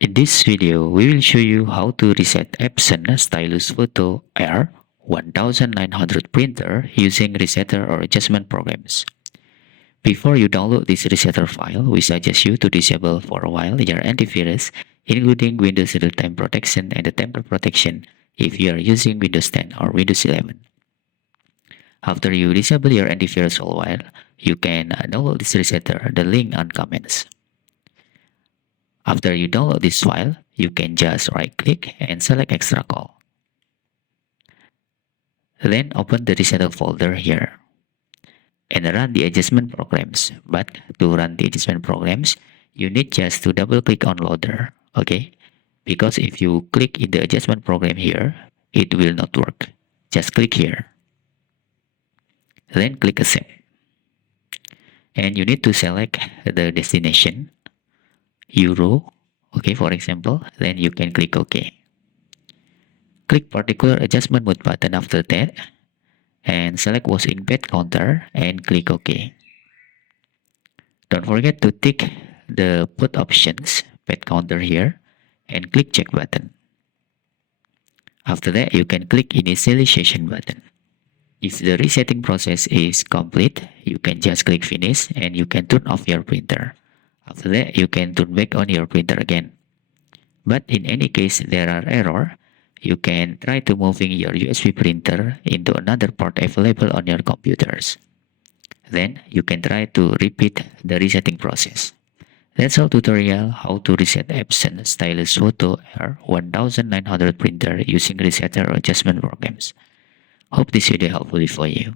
In this video, we will show you how to reset Epson Stylus Photo R1900 printer using resetter or adjustment programs. Before you download this resetter file, we suggest you to disable for a while your antivirus, including Windows Real-Time Protection and the Temper Protection if you are using Windows 10 or Windows 11. After you disable your antivirus for a while, you can download this resetter, the link on comments. After you download this file, you can just right-click and select Extra Call. Then open the resetter folder here and run the adjustment programs. But to run the adjustment programs, you need just to double-click on Loader, okay? Because if you click in the adjustment program here, it will not work. Just click here. Then click Accept. And you need to select the destination, Euro, okay, for example. Then you can click OK. Click particular adjustment mode button after that and select was in pad counter and click OK. Don't forget to tick the put options pad counter here and click check button. After that, you can click initialization button. If the resetting process is complete, you can just click finish and you can turn off your printer. After that, you can turn back on your printer again. But in any case there are error, you can try to moving your USB printer into another port available on your computers. Then you can try to repeat the resetting process. That's all tutorial how to reset Epson Stylus Photo R1900 printer using resetter or adjustment programs. Hope this video helpful for you.